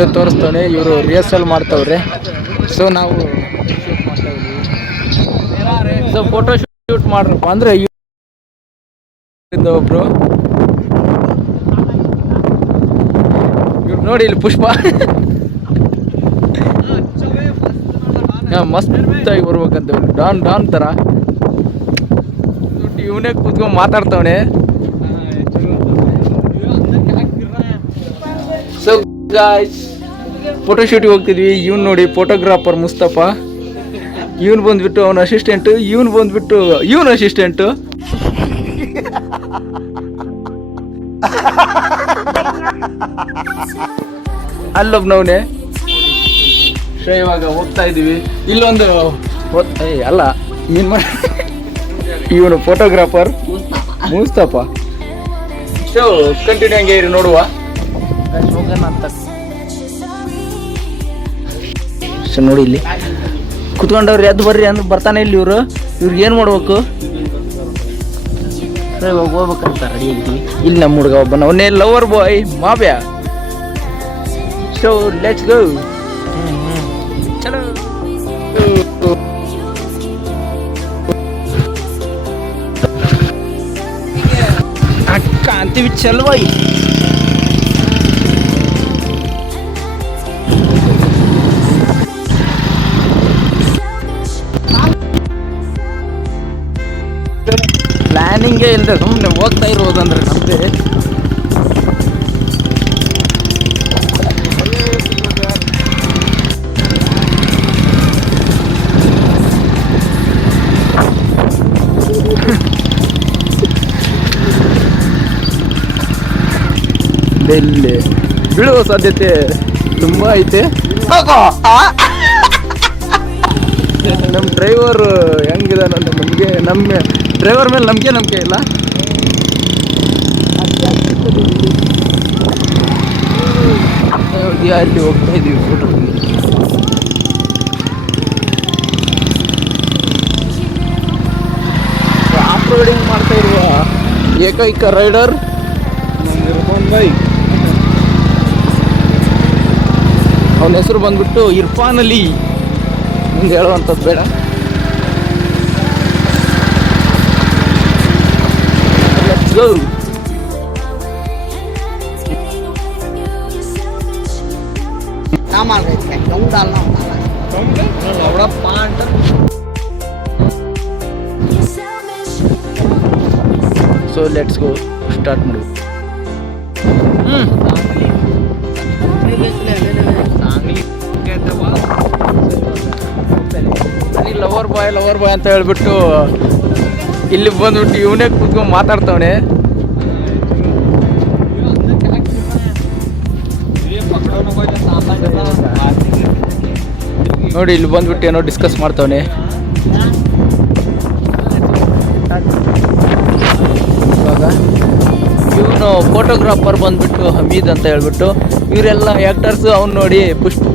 Video ತೋರಿಸ್ತವನೆ. ಇವರು rehearsal ಮಾಡ್ತಾವ್ರೆ. So ನಾವು ಶೂಟ್ ಮಾಡ್ತಾ ಇದೀವಿ. ಸೊ ಫೋಟೋ ಶೂಟ್ ಮಾಡ್ರಪ್ಪ ಅಂದರೆ ಒಬ್ರು ಇವ್ರು ನೋಡಿ ಇಲ್ಲಿ ಪುಷ್ಪ ಮಸ್ತಾಗಿ ಬರ್ಬೇಕಂತ ಡಾನ್ ಥರ ಇವನೇ ಕೂತ್ಕೊಂಡು ಮಾತಾಡ್ತವನೆ. ಸೊ ಗಾಯ್ಸ್ ಫೋಟೋ ಶೂಟಿಗೆ ಹೋಗ್ತಿದ್ವಿ. ಇವನು ನೋಡಿ ಫೋಟೋಗ್ರಾಫರ್ ಮುಸ್ತಫಾ. ಇವನು ಬಂದ್ಬಿಟ್ಟು ಅವನ ಅಸಿಸ್ಟೆಂಟು, ಇವನು ಬಂದ್ಬಿಟ್ಟು ಇವನು ಅಸಿಸ್ಟೆಂಟು. ಅಲ್ಲೊಬ್ನವನೇ. ಸೊ ಇವಾಗ ಹೋಗ್ತಾ ಇದೀವಿ. ಇಲ್ಲೊಂದು ಅಲ್ಲ ಇವನು ಫೋಟೋಗ್ರಾಫರ್ ಮುಸ್ತಫಾ. ಸೊ ಕಂಟಿನ್ಯೂ ಹಂಗೆ ಇರಿ ನೋಡುವ. ಹೋಗೋಣ ಅಂತ. ಸೊ ನೋಡಿ ಇಲ್ಲಿ ಕುತ್ಕೊಂಡವ್ರು ಎದ್ದು ಬರ್ರಿ ಅಂದ್ರೆ ಬರ್ತಾನೆ ಇಲ್ಲಿ ಇವ್ರಿಗೆ ಏನು ಮಾಡ್ಬೇಕು? ಇವಾಗ ಹೋಗ್ಬೇಕಂತ ರೆಡಿ ಆಗಿದ್ದೀವಿ. ಇಲ್ಲಿ ನಮ್ಮ ಹುಡುಗ ಒಬ್ಬನ ಅವನೇ ಲವರ್ ಬಾಯ್ ಮಾವ್ಯ. So let's go. ಚಲೋ ಅಕ್ಕ ಅಂತೀವಿ. ಚಲವಾಯಿ ಪ್ಲಾನಿಂಗೇ ಇಲ್ಲದೆ ಸುಮ್ಮನೆ ಹೋಗ್ತಾ ಇರೋದಂದ್ರೆ ನಮ್ಮದೇ. ಇಲ್ಲಿ ಬೀಳುವ ಸಾಧ್ಯತೆ ತುಂಬ ಐತೆ. ನಮ್ಮ ಡ್ರೈವರ್ ಹೆಂಗಿದಾನಂದ್ರೆ ನಮ್ಮ ಡ್ರೈವರ್ ಮೇಲೆ ನಂಬಿಕೆ ಇಲ್ಲ. ಅಲ್ಲಿ ಹೋಗ್ತಾ ಇದೀವಿ ಫೋಟೋಗೆ. ಆಫ್ ರೋಡಿಂಗ್ ಮಾಡ್ತಾ ಇರುವ ಏಕೈಕ ರೈಡರ್ ಇರ್ಫಾನ್ ಭಾಯ್. ಅವನ ಹೆಸರು ಬಂದ್ಬಿಟ್ಟು ಇರ್ಫಾನ್ ಅಲಿ. ಮುಂದೆ ಹೇಳುವಂಥದ್ದು ಬೇಡ. Let's go. So let's go start ಮಾಡಿ. ಲವರ್ ಬಾಯ್ ಅಂತ ಹೇಳ್ಬಿಟ್ಟು ಇಲ್ಲಿ ಬಂದ್ಬಿಟ್ಟು ಇವನೇ ಕೂತ್ಕೊಂಡು ಮಾತಾಡ್ತವನೆ. ನೋಡಿ ಇಲ್ಲಿ ಬಂದ್ಬಿಟ್ಟು ಏನೋ ಡಿಸ್ಕಸ್ ಮಾಡ್ತವನೆ. ಇವಾಗ ಇವನು ಫೋಟೋಗ್ರಾಫರ್ ಬಂದ್ಬಿಟ್ಟು ಹಮೀದ್ ಅಂತ ಹೇಳ್ಬಿಟ್ಟು. ಇವರೆಲ್ಲ ಆ್ಯಕ್ಟರ್ಸು. ಅವ್ನು ನೋಡಿ ಪುಷ್ಪ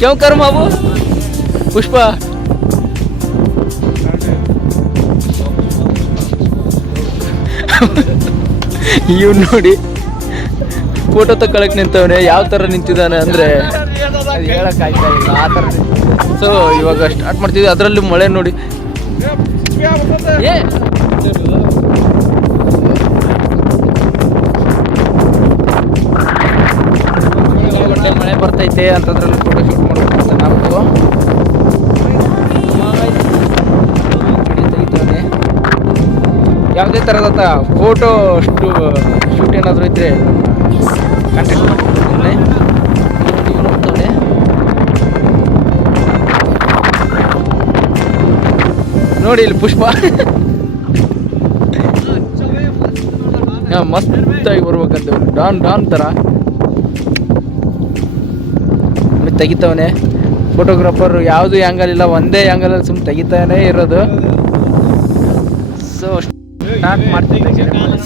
ಕ್ಯೂ ಕರ್ ಮಾವು ಪುಷ್ಪ. ಇವ್ನು ನೋಡಿ ಫೋಟೋ ತಗೊಳಕ್ ನಿಂತವನೆ. ಯಾವ ಥರ ನಿಂತಿದ್ದಾನೆ ಅಂದರೆ ಹೇಳಕ್ಕಾಗ್ತಾ ಇಲ್ಲ, ಆ ಥರ. ಸೊ ಇವಾಗ ಸ್ಟಾರ್ಟ್ ಮಾಡ್ತಿದ್ವಿ. ಅದರಲ್ಲಿ ಮಳೆ ನೋಡಿ. ಮಳೆ ಬರ್ತೈತೆ ಅಂತದ್ರಲ್ಲಿ ಫೋಟೋ ಶೂಟ್ ಮಾಡ್ಬೇಕಂತ ನಾವು ತೆಗಿತಾನೆ. ಯಾವುದೇ ಥರದ ಫೋಟೋ ಶೂಟ್ ಏನಾದರೂ ಇದ್ದರೆ ಕಾಂಟ್ಯಾಕ್ಟ್ ಮಾಡ್ತೀನಿ. ನೋಡ್ತಾನೆ. ನೋಡಿ ಇಲ್ಲಿ ಪುಷ್ಪ ಮಸ್ತಾಗಿ ಬರ್ಬೇಕಂತ ಡಾನ್ ಥರ ತೆಗಿತವನೆ. ಫೋಟೋಗ್ರಾಫರ್ ಯಾವುದು ಆ್ಯಂಗಲ್ ಇಲ್ಲ, ಒಂದೇ ಆ್ಯಂಗಲಲ್ಲಿ ಸುಮ್ಮನೆ ತೆಗಿತಾನೇ ಇರೋದು. ಸೊ ಸ್ಟಾರ್ಟ್ ಮಾಡ್ತೀನಿ.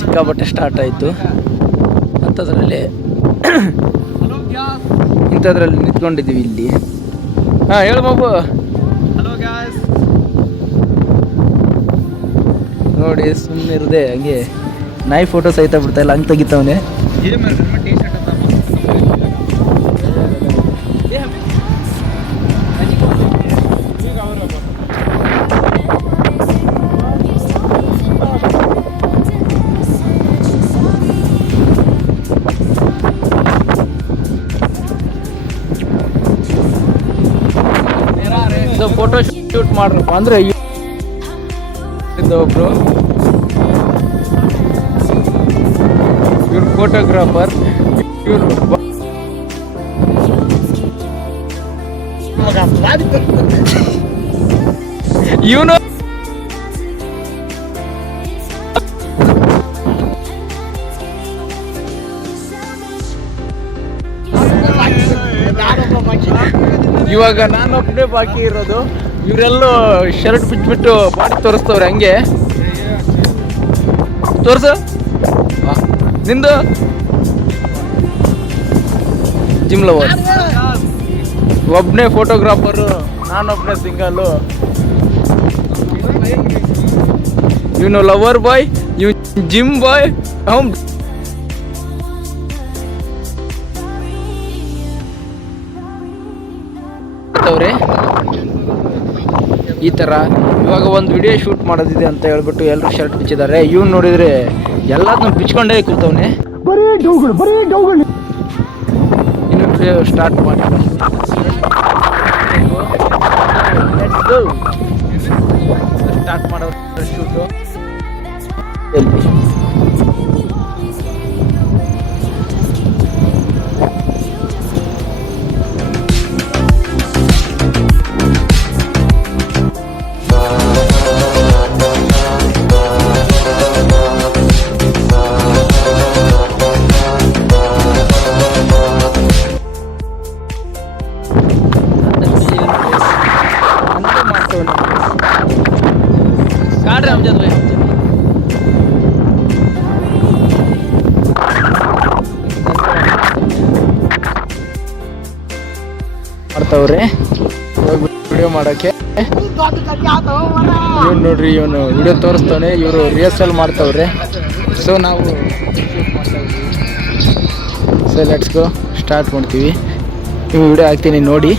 ಸಿಕ್ಕಾಪಟ್ಟೆ ಸ್ಟಾರ್ಟ್ ಆಯಿತು. ಇಂಥದ್ರಲ್ಲಿ ನಿಂತ್ಕೊಂಡಿದ್ದೀವಿ ಇಲ್ಲಿ. ಹಾಂ ಹೇಳು ಬಾಬು. ನೋಡಿ ಸುಮ್ಮನೆ ಇರದೆ ಹಂಗೆ ನಾಯಿ ಫೋಟೋ ಸಹಿತ ಬಿಡ್ತಾ ಇಲ್ಲ ಹಂಗೆ ತೆಗಿತಾವನೆ. ಫೋಟೋ ಶೂಟ್ ಮಾಡ್ರಪ್ಪ ಅಂದ್ರೆ ಒಬ್ರು ಇವ್ರು ಫೋಟೋಗ್ರಾಫರ್, ಇವ್ರು ಇವನು ಇವಾಗ ನಾನೊಬ್ಬನೇ ಬಾಕಿ ಇರೋದು. ಇವರೆಲ್ಲೂ ಶರ್ಟ್ ಬಿಟ್ಬಿಟ್ಟು ಬಾಡಿ ತೋರಿಸ್ತವ್ರೆ. ಹಂಗೆ ತೋರ್ಸು ನಿಂದು ಜಿಮ್ ಲವರ್. ಒಬ್ಬನೇ ಫೋಟೋಗ್ರಾಫರು, ನಾನೊಬ್ಬನೇ ಸಿಂಗಲ್ಲು. ಇವನು ಲವರ್ ಬಾಯ್, ಇವ್ ಜಿಮ್ ಬಾಯ್. ಅವ್ರೆ ಈ ಥರ ಇವಾಗ ಒಂದು ವಿಡಿಯೋ ಶೂಟ್ ಮಾಡೋದಿದೆ ಅಂತ ಹೇಳ್ಬಿಟ್ಟು ಎಲ್ಲರೂ ಶರ್ಟ್ ಬಿಚ್ಚಿದ್ದಾರೆ. ಇವ್ನು ನೋಡಿದರೆ ಎಲ್ಲದನ್ನೂ ಬಿಚ್ಕೊಂಡೇ ಕೂತವನೆ. ಇನ್ನು ವಿಡಿಯೋ ಸ್ಟಾರ್ಟ್ ಮಾಡಿ ಸ್ಟಾರ್ಟ್ ಮಾಡೋ ಶೂಟು ಎಲ್ಲಿ ಮಾಡ್ತಾವ್ರೆ ವಿಡಿಯೋ ಮಾಡೋಕ್ಕೆ. ಇವ್ನು ನೋಡ್ರಿ, ಇವನು ವಿಡಿಯೋ ತೋರಿಸ್ತಾನೆ, ಇವರು ರಿಹರ್ಸಲ್ ಮಾಡ್ತಾವ್ರೆ. ಸೊ ನಾವು ಶೂಟ್ ಮಾಡ್ತಾ ಇದ್ದೀವಿ. ಸೊ ಲೆಟ್ಸ್ ಗೋ ಸ್ಟಾರ್ಟ್ ಮಾಡ್ತೀವಿ. ನೀವು ವಿಡಿಯೋ ಹಾಕ್ತೀನಿ ನೋಡಿ.